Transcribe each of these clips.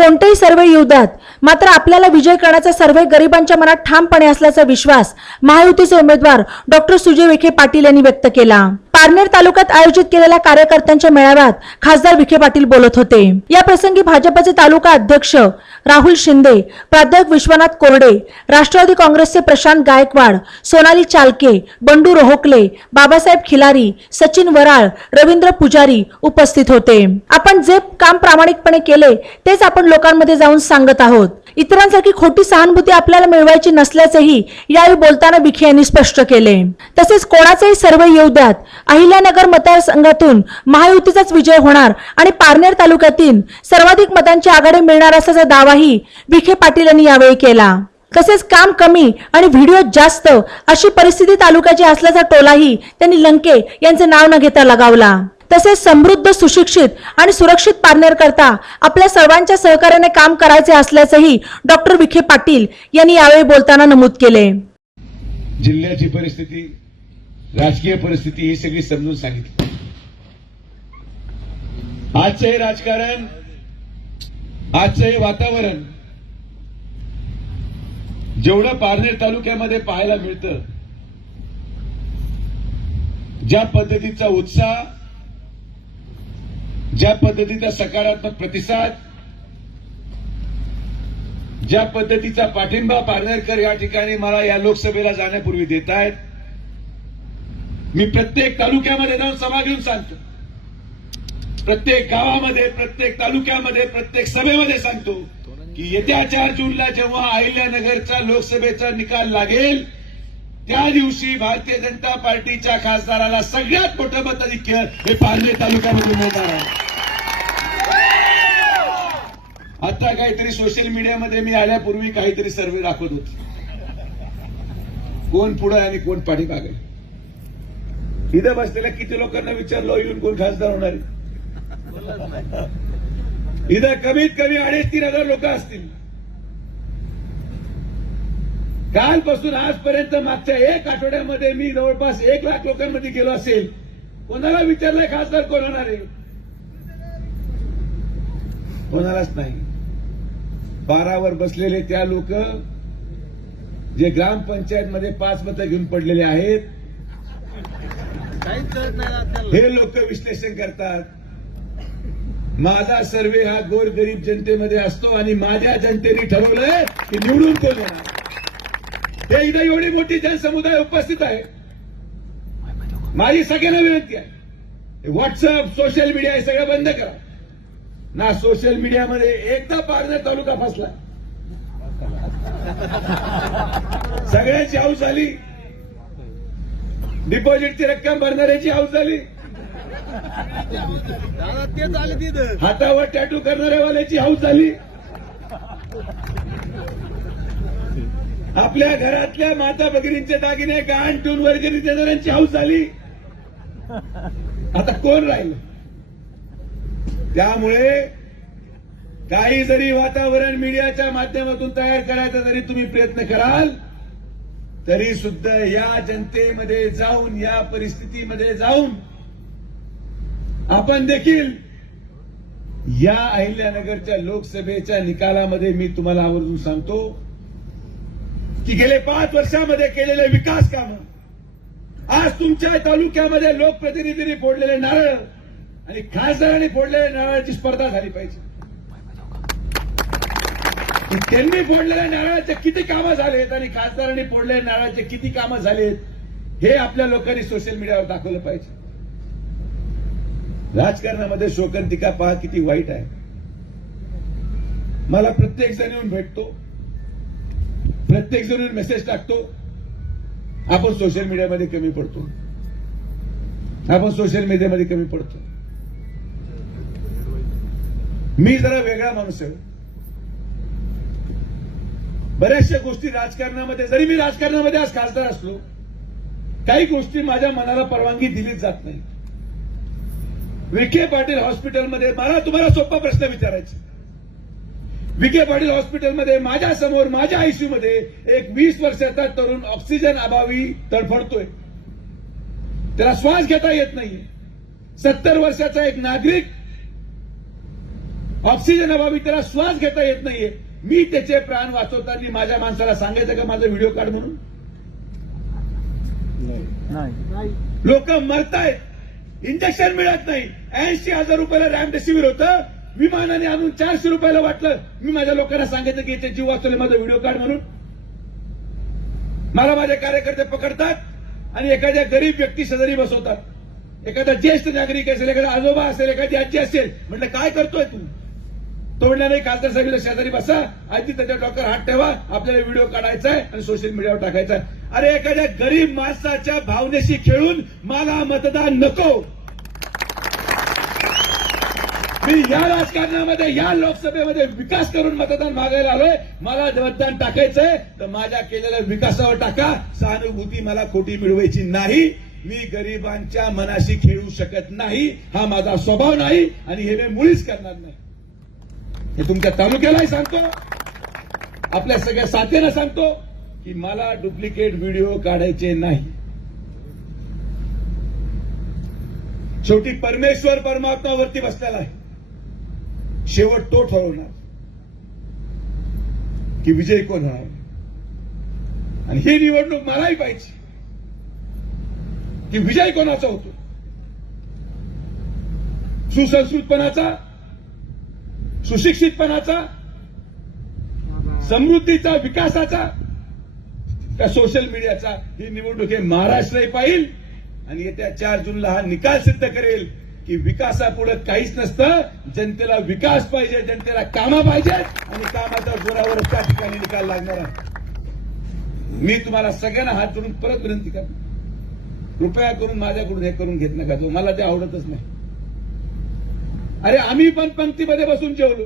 कोणतेही सर्वे येऊ मात्र आपल्याला विजय करण्याचा सर्वे गरिबांच्या मनात ठामपणे असल्याचा विश्वास महायुतीचे उमेदवार डॉक्टर सुजय विखे पाटील यांनी व्यक्त केला. पारनेर तालुक्यात आयोजित केलेल्या कार्यकर्त्यांच्या मेळाव्यात खासदार विखे पाटील बोलत होते. या प्रसंगी भाजपचे तालुका अध्यक्ष राहुल शिंदे प्राध्यापक विश्वनाथ कोरडे राष्ट्रवादी काँग्रेसचे प्रशांत गायकवाड सोनाली चालके बंडू रोहोकले बाबासाहेब खिलारी सचिन वराळ रवींद्र पुजारी उपस्थित होते. आपण जे काम प्रामाणिकपणे केले तेच आपण लोकांमध्ये जाऊन सांगत आहोत. इतरांसारखी खोटी सहानुभूती आपल्याला मिळवायची नसल्याचेही यावेळी बोलताना विखे यांनी स्पष्ट केले. तसेच कोणाचेही सर्व येऊ द्यात. अहिल्यानगर मतदारसंघातून महायुतीचाच विजय होणार आणि पारनेर तालुक्यातील सर्वाधिक मतांची आघाडी मिळणार असल्याचा दावाही विखे पाटील यांनी यावेळी केला. तसेच काम कमी आणि व्हिडिओ जास्त अशी परिस्थिती तालुक्याची असल्याचा टोलाही त्यांनी लंके यांचे नाव न घेता लगावला. तसेच समृद्ध सुशिक्षित आणि सुरक्षित पारनेर करता आपल्या सर्वांच्या सहकार्याने काम करायचे असल्याचंही डॉक्टर विखे पाटील यांनी यावेळी बोलताना नमूद केले. जिल्ह्याची परिस्थिती राजकीय परिस्थिती ही सगळी समजून सांगितली. आजचं हे राजकारण आजचं हे वातावरण जेवढं पारनेर तालुक्यामध्ये पाहायला मिळतं ज्या पद्धतीचा उत्साह ज्या पद्धतीचा सकारात्मक प्रतिसाद ज्या पद्धतीचा पाठिंबा पारनेरकर या ठिकाणी मला या लोकसभेला जाण्यापूर्वी देत आहेत मी प्रत्येक तालुक्यामध्ये जाऊन सभा घेऊन सांगतो. प्रत्येक गावामध्ये प्रत्येक तालुक्यामध्ये प्रत्येक सभेमध्ये सांगतो की येत्या चार जूनला जेव्हा अहिल्यानगरचा लोकसभेचा निकाल लागेल त्या दिवशी भारतीय जनता पार्टीच्या खासदाराला सगळ्यात मोठं मताधिक्य हे पारनेर तालुक्यामध्ये मिळणार आहे. आता काहीतरी सोशल मीडियामध्ये मी आल्यापूर्वी काहीतरी सर्वे दाखवत होते. कोण पुढे आणि कोण पाठीमाग? इथं बसलेल्या किती लोकांना विचारलं येऊन कोण खासदार होणार आहे? इथं कमीत कमी अडीच तीन हजार लोक असतील. कालपासून आजपर्यंत मागच्या एक आठवड्यामध्ये मी जवळपास एक लाख लोकांमध्ये गेलो असेल. कोणाला विचारलंय खासदार कोण होणार आहे? कोणालाच नाही. बारावर बसलेले त्या लोक जे ग्रामपंचायत मध्ये पाच मतं घेऊन पडलेले आहेत हे लोक विश्लेषण करतात. माझा सर्वे हा गोरगरीब जनतेमध्ये असतो आणि माझ्या जनतेने ठरवलंय की निवडून कोण येणार? हे इथं एवढी मोठी जनसमुदाय उपस्थित आहे. माझी सगळ्यांना विनंती आहे. व्हॉट्सअप सोशल मीडिया हे सगळं बंद करा. ना सोशल मीडियामध्ये एकदा पारनेर तालुका फसला. सगळ्यांची हाऊस झाली. डिपॉझिटची रक्कम भरणाऱ्याची हाऊस झाली. हातावर टॅटू करणाऱ्यावाल्याची हाऊस झाली. आपल्या घरातल्या माता भगिनींचे दागिने गाण ठेवून वर्गणी देणाऱ्यांची हाऊस झाली. आता कोण राहील? त्यामुळे काही जरी वातावरण मीडियाच्या माध्यमातून तयार करायचा जरी तुम्ही प्रयत्न कराल तरी सुद्धा या जनतेमध्ये जाऊन या परिस्थितीमध्ये जाऊन आपण देखील या अहिल्यानगरच्या लोकसभेच्या निकालामध्ये मी तुम्हाला आवर्जून सांगतो की गेले पाच वर्षामध्ये केलेले विकास कामं आज तुमच्या तालुक्यामध्ये लोकप्रतिनिधींनी फोडलेले नारळ आणि खासदारांनी फोडलेल्या नारळाची स्पर्धा झाली पाहिजे. त्यांनी फोडलेल्या नारळाचे किती कामं झालेत आणि खासदारांनी फोडलेल्या नारळाचे किती कामं झालेत हे आपल्या लोकांनी सोशल मीडियावर दाखवलं पाहिजे. राजकारणामध्ये शोकंतिका पहा किती वाईट आहे. मला प्रत्येक जण येऊन भेटतो. प्रत्येक जण मेसेज टाकतो. आपण सोशल मीडियामध्ये कमी पडतो. आपण सोशल मीडियामध्ये कमी पडतो. मी जरा वेगळा माणूस आहे. बऱ्याचशा गोष्टी राजकारणामध्ये जरी मी राजकारणामध्ये आज खासदार असलो काही गोष्टी माझ्या मनाला परवानगी दिलीच जात नाही विखे पाटील हॉस्पिटलमध्ये मला तुम्हाला सोपा प्रश्न विचारायचा विखे पाटील हॉस्पिटलमध्ये माझ्यासमोर माझ्या आयसीयू मध्ये एक वीस वर्षाचा तरुण ऑक्सिजन अभावी तडफडतोय. त्याला श्वास घेता येत नाहीये. सत्तर वर्षाचा एक नागरिक ऑक्सिजन अभावी त्याला श्वास घेता येत नाहीये. मी त्याचे प्राण वाचवताना माझ्या माणसाला सांगायचं का माझा व्हिडिओ काढ म्हणून? लोक मरतायत. इंजेक्शन मिळत नाही. ऐंशी हजार रुपयाला रॅमडेसिवीर होतं. विमानाने आणून चारशे रुपयाला वाटलं. मी माझ्या लोकांना सांगितलं की याचे जीव वाचवले माझा व्हिडिओ काढ म्हणून. मला माझे कार्यकर्ते पकडतात आणि एखाद्या गरीब व्यक्ती शेजारी बसवतात. एखादा ज्येष्ठ नागरिक असेल एखादा आजोबा असेल एखादी आजी असेल म्हटलं काय करतोय तू? तो नाही खासदार साहेब शेजारी बसा. आजी त्याच्या डॉक्टर हात ठेवा. आपल्याला व्हिडिओ काढायचा आहे आणि सोशल मीडियावर टाकायचा आहे. अरे एखाद्या गरीब माणसाच्या भावनेशी खेळून मला मतदान नको. मी या राजकारणामध्ये या लोकसभेमध्ये विकास करून मतदान मागायला आलोय. मला मतदान टाकायचंय. तर माझ्या केलेल्या विकासावर टाका. सहानुभूती मला खोटी मिळवायची नाही. मी गरिबांच्या मनाशी खेळू शकत नाही. हा माझा स्वभाव नाही आणि हे मी मुळीच करणार नाही. हे तुमच्या तालुक्यालाही सांगतो आपल्या सगळ्या साथीनं सांगतो की मला डुप्लिकेट व्हिडिओ काढायचे नाही. शेवटी परमेश्वर परमात्मा वरती बसलेला आहे. शेवट तो ठरवणार की विजय कोण होणार? आणि ही निवडणूक मलाही पाहिजे की विजय कोणाचा होतो? सुसंस्कृतपणाचा? सुशिक्षितपणाचा? समृद्धीचा विकासाचा? त्या सोशल मीडियाचा? ही निवडणूक हे महाराष्ट्रही पाहिल आणि येत्या चार जूनला हा निकाल सिद्ध करेल. की विकासापुढे काहीच नसतं. जनतेला विकास पाहिजे जनतेला कामं पाहिजेत आणि कामाच्या जोरावर त्या ठिकाणी निकाल लागणार आहे. मी तुम्हाला सगळ्यांना हात जोडून परत विनंती करतो. कृपया करून माझ्याकडून हे करून घेत नका जो मला ते आवडतच नाही. अरे आम्ही पण पंक्तीमध्ये बसून जेवलो.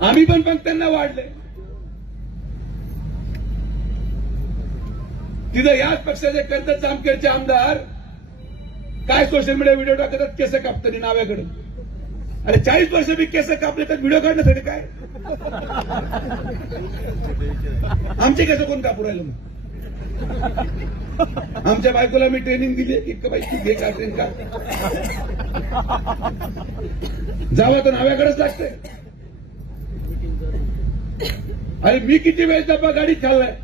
आम्ही पण पंक्त्यांना वाढले. तिथं याच पक्षाचे कर्तव्य जामखेडचे आमदार काय सोशल मीडिया व्हिडिओ टाकतात? केस कापतात नाव्याकडे अरे चाळीस वर्ष मी केस कापले तर व्हिडिओ काढण्यासाठी काय? आमचे केस कोण कापू राहिलं मग? आमच्या बायकोला मी ट्रेनिंग दिली इतकं का बाई घे का ट्रेन का? जावा तो नाव्याकडेच लागतंय. अरे मी किती वेळ डब्बा गाडीत चाललाय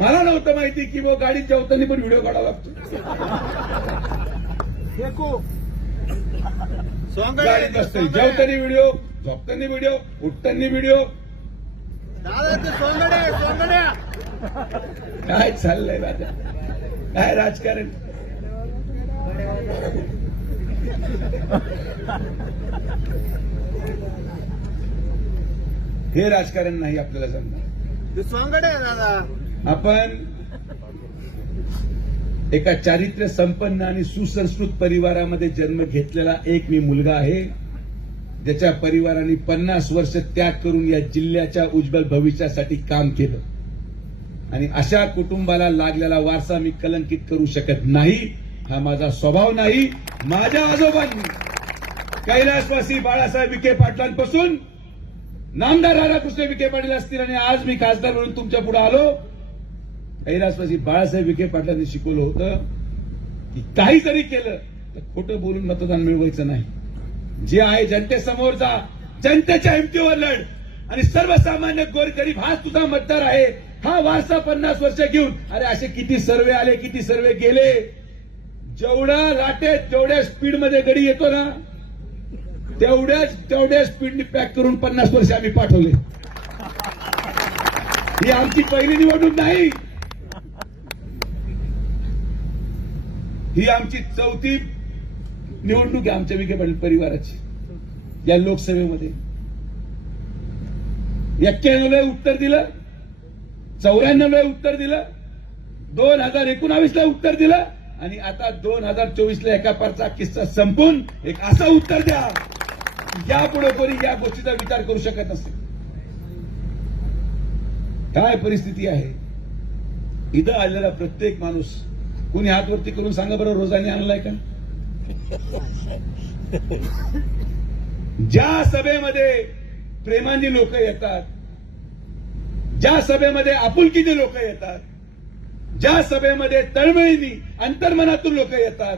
मला नव्हतं माहिती की वो गाडीत जेवताना पण व्हिडिओ काढावा लागतो. गाडीत बसताना जेवताना व्हिडिओ झोपताना व्हिडिओ उठताना व्हिडिओ काय चाललंय राजा? काय राजकारण? हे राजकारण नाही आपल्याला जमणार. स्वांगड आहे दादा. आपण एका चारित्र्य संपन्न आणि सुसंस्कृत परिवारामध्ये जन्म घेतलेला एक मी मुलगा आहे ज्याच्या परिवाराने पन्नास वर्ष त्याग करून या जिल्ह्याच्या उज्ज्वल भविष्यासाठी काम केलं. आणि अशा कुटुंबाला लागलेला वारसा मी कलंकित करू शकत नाही. हा माझा स्वभाव नाही. माझ्या आजोबांनी कैलासवासी बाळासाहेब विखे पाटलांपासून नामदार राधाकृष्ण विखे पाटील असतील आणि आज मी खासदार म्हणून तुमच्यापुढे आलो. कैलासवासी बाळासाहेब विखे पाटलांनी शिकवलं होतं की काही जरी केलं तर खोटं बोलून मतदान मिळवायचं नाही. जे आहे जनतेसमोर जा. जनतेच्या हिमतीवर लढ. आणि सर्वसामान्य गोरगरीब हा तुझा मतदार आहे. हा वारसा पन्नास वर्ष घेऊन. अरे असे किती सर्वे आले किती सर्वे गेले. जेवढा लाटेत जेवढ्या स्पीडमध्ये गडी येतो ना तेवढ्याच तेवढ्या स्पीडने पॅक करून पन्नास वर्ष आम्ही पाठवले. ही आमची पहिली निवडणूक नाही. ही आमची चौथी निवडणूक आहे आमच्या विखे पाटील परिवाराची या लोकसभेमध्ये. एक्क्याण्णव उत्तर दिलं चौऱ्याण्णव उत्तर दिलं दोन हजार एकोणावीस ला उत्तर दिलं आणि आता दोन हजार चोवीस ला एका पारचा किस्सा संपून एक असं उत्तर द्या यापुढे कोणी या गोष्टीचा विचार करू शकत नसते. काय परिस्थिती आहे? इथं आलेला प्रत्येक माणूस कुणी हातवरती करून सांगा बरं रोजाने आणलाय का? ज्या सभेमध्ये प्रेमाने लोक येतात ज्या सभेमध्ये आपुलकीने लोक येतात ज्या सभेमध्ये तळमळीनी अंतर्मनातून लोक येतात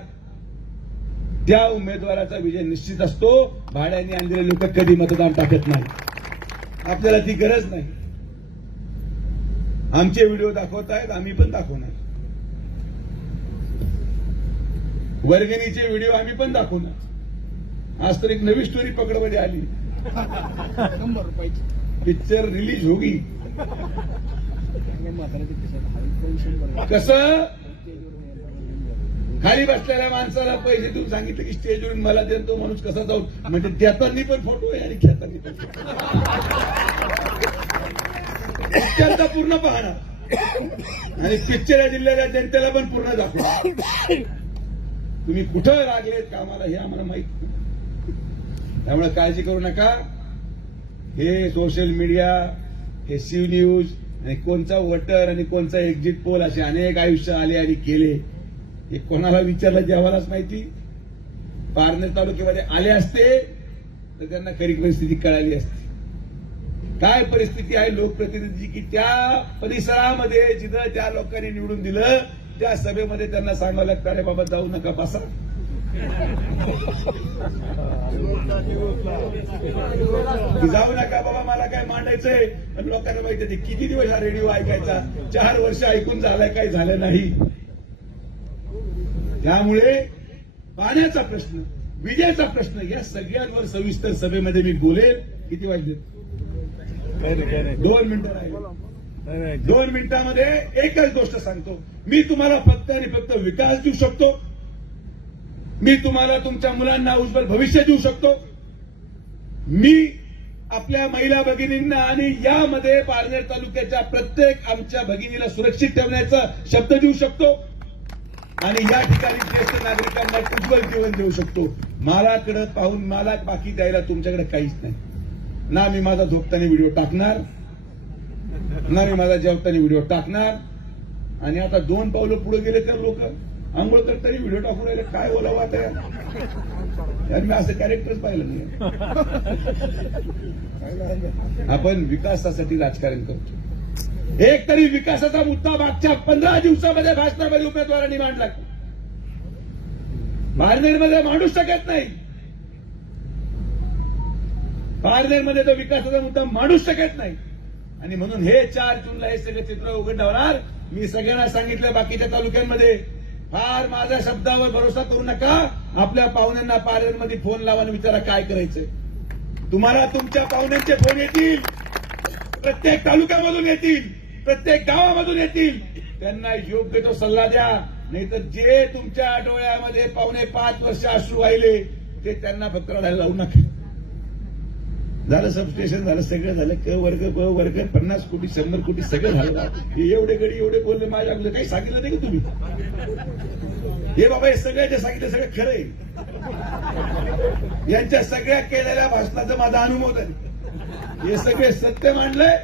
त्या उमेदवाराचा विजय निश्चित असतो. भाड्याने आणलेले लोक कधी मतदान टाकत नाही आपल्याला ती गरज नाही. आमचे व्हिडिओ दाखवत आहेत आम्ही पण दाखवणार. वर्गणीचे व्हिडिओ आम्ही पण दाखवणार. आज तर एक नवी स्टोरी पकडमध्ये आली. पिक्चर रिलीज होगी. कसं? खाली बसलेल्या माणसाला पैसे देऊन सांगितलं की स्टेजवरून मला देतो तो माणूस कसा जाऊन म्हणजे देताना पण फोटो आहे आणि घेताना पण पिक्चरचा पूर्ण पाहणार. आणि पिक्चर या जिल्ह्याच्या जनतेला पण पूर्ण दाखवणार. तुम्ही कुठं लागलेत कामाला हे आम्हाला माहीत नाही. त्यामुळे काळजी करू नका. हे सोशल मीडिया हे सी न्यूज आणि कोणचा वटर आणि कोणचा एक्झिट पोल असे अनेक आयुष्य आले आणि गेले हे कोणाला विचारलं जेव्हालाच माहिती. पारनेर तालुक्यामध्ये आले असते तर त्यांना खरी परिस्थिती कळाली असती. काय परिस्थिती आहे लोकप्रतिनिधीची की त्या परिसरामध्ये जिथं त्या लोकांनी निवडून दिलं त्या सभेमध्ये त्यांना सांगावं लागतं अरे बाबा जाऊ नका बसा. जाऊ नका बाबा मला काय मांडायचंय? पण लोकांना माहिती आहे, किती दिवस हा रेडिओ ऐकायचा? चार वर्ष ऐकून झालाय काही झालं नाही. त्यामुळे पाण्याचा प्रश्न विजेचा प्रश्न या सगळ्यांवर सविस्तर सभेमध्ये मी बोलेल. किती वाजले? दोन मिनिटं राहिले. दोन मिनिटांमध्ये एकच गोष्ट सांगतो. मी तुम्हाला फक्त आणि फक्त विकास देऊ शकतो. मी तुम्हाला तुमच्या मुलांना उज्ज्वल भविष्य देऊ शकतो. मी आपल्या महिला भगिनींना आणि यामध्ये पारनेर तालुक्याच्या प्रत्येक आमच्या भगिनीला सुरक्षित ठेवण्याचा शब्द देऊ शकतो. आणि या ठिकाणी ज्येष्ठ नागरिकांना उज्ज्वल जीवन देऊ शकतो. मालाकडे पाहून मला बाकी द्यायला तुमच्याकडे काहीच नाही. ना मी माझा झोपताना व्हिडिओ टाकणार नाही मी माझा जेवताना व्हिडिओ टाकणार. आणि आता दोन पावलं पुढे गेले तर लोक आंघोळ तर तरी व्हिडिओ टाकून राहिले काय बोलावं आता यार? मी असं कॅरेक्टरच पाहिलं नाही. आपण विकासासाठी राजकारण करतो. एक तरी विकासाचा मुद्दा मागच्या पंधरा दिवसामध्ये भाषणामध्ये उमेदवारांनी मांडला. पारनेरमध्ये मांडू शकत नाही. पारनेरमध्ये तो विकासाचा मुद्दा मांडू शकत नाही. आणि म्हणून हे चार जूनला हे सगळे चित्र उघडणार मी सगळ्यांना सांगितलं बाकीच्या तालुक्यांमध्ये फार माझ्या शब्दावर भरोसा करू नका. आपल्या पाहुण्यांना पार्लरमध्ये फोन लावा आणि विचारा काय करायचं तुम्हाला तुमच्या पाहुण्यांचे फोन येतील. प्रत्येक तालुक्यामधून येतील. प्रत्येक गावामधून येतील. त्यांना योग्य तो सल्ला द्या. नाहीतर जे तुमच्या डोळ्यामध्ये पावणे पाच वर्ष अश्रू वाहिले ते त्यांना फक्त रडायला लावू नका. झालं सबस्टेशन झालं सगळं झालं क वर्ग ब वर्ग पन्नास कोटी शंभर कोटी सगळं झालं. एवढे गडी एवढे बोलले माझ्या आपलं काही सांगितलं नाही का तुम्ही? हे बाबा हे सगळं जे सांगितलं सगळं खरं आहे. यांच्या सगळ्या केलेल्या भाषणाचं माझा अनुभव आहे हे सगळे सत्य मांडलंय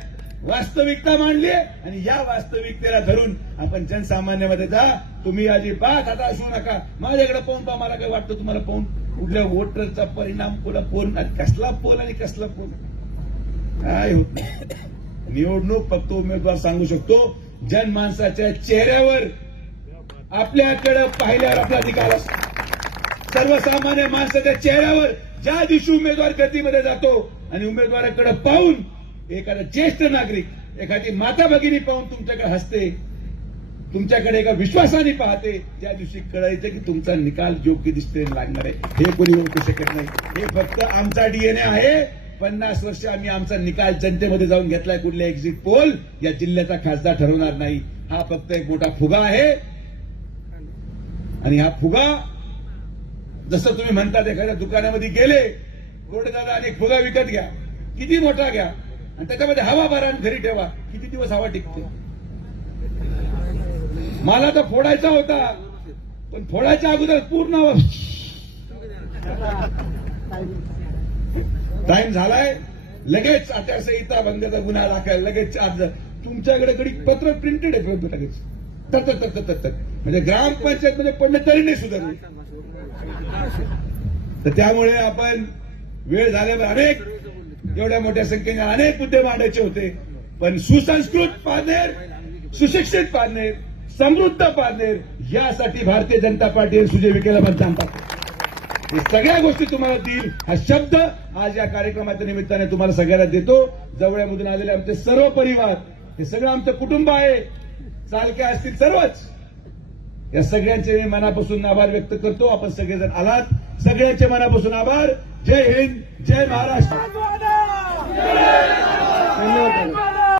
वास्तविकता मांडली आणि या वास्तविकतेला धरून आपण जनसामान्यामध्ये जा. तुम्ही अजिबात आता असू नका. माझ्याकडे पाहून पा मला काय वाटतं तुम्हाला पाहून? कुठल्या वोटरचा परिणाम कुठला पोल कसला पोल आणि कसला पोल काय होत निवडणूक फक्त उमेदवार सांगू शकतो जनमानसाच्या चेहऱ्यावर आपल्याकडे पाहिल्यावर आपला अधिकार असतो. सर्वसामान्य माणसाच्या चेहऱ्यावर ज्या दिवशी उमेदवार गर्दीमध्ये जातो आणि उमेदवाराकडे पाहून एखादा ज्येष्ठ नागरिक एखादी माता भगिनी पाहून तुमच्याकडे हसते तुमच्याकडे एका विश्वासाने पाहते त्या दिवशी कळायचं की तुमचा निकाल योग्य दिसते लागणार आहे. हे कोणी ओळखू शकत नाही. हे फक्त आमचा डीएनए आहे. पन्नास वर्ष आम्ही आमचा निकाल जनतेमध्ये जाऊन घेतलाय. कुठल्या एक्झिट पोल या जिल्ह्याचा खासदार ठरवणार नाही. हा फक्त एक मोठा फुगा आहे. आणि हा फुगा जसं तुम्ही म्हणतात एखाद्या दुकानामध्ये गेले कोरडे दादा आणि फुगा विकत घ्या. किती मोठा घ्या. आणि त्याच्यामध्ये हवा भरा आणि घरी ठेवा. किती दिवस हवा टिकते? मला तर फोडायचा होता. पण फोडायच्या अगोदर पूर्ण टाइम झालाय. लगेच आचारसंहिता भंगाचा गुन्हा दाखल. लगेच अर्ज तुमच्याकडे कधी पत्र प्रिंटेड आहे पत्र लगेच. तर तत म्हणजे ग्रामपंचायत मध्ये पडले तरी नाही सुधारले. तर त्यामुळे आपण वेळ झाल्यावर अनेक एवढ्या मोठ्या संख्येने अनेक मुद्दे मांडायचे होते. पण सुसंस्कृत पारनेर सुशिक्षित पारनेर समृद्ध पारनेर यासाठी भारतीय जनता पार्टी आणि सुजय विखेला मतदान टाकतो हे सगळ्या गोष्टी तुम्हाला देईल. हा शब्द आज या कार्यक्रमाच्या निमित्ताने तुम्हाला सगळ्यांना देतो. जवळमधून आलेले आमचे सर्व परिवार हे सगळं आमचं कुटुंब आहे. चालके असतील सर्वच. या सगळ्यांचे मी मनापासून आभार व्यक्त करतो. आपण सगळेजण आलात. सगळ्यांचे मनापासून आभार. जय हिंद जय महाराष्ट्र.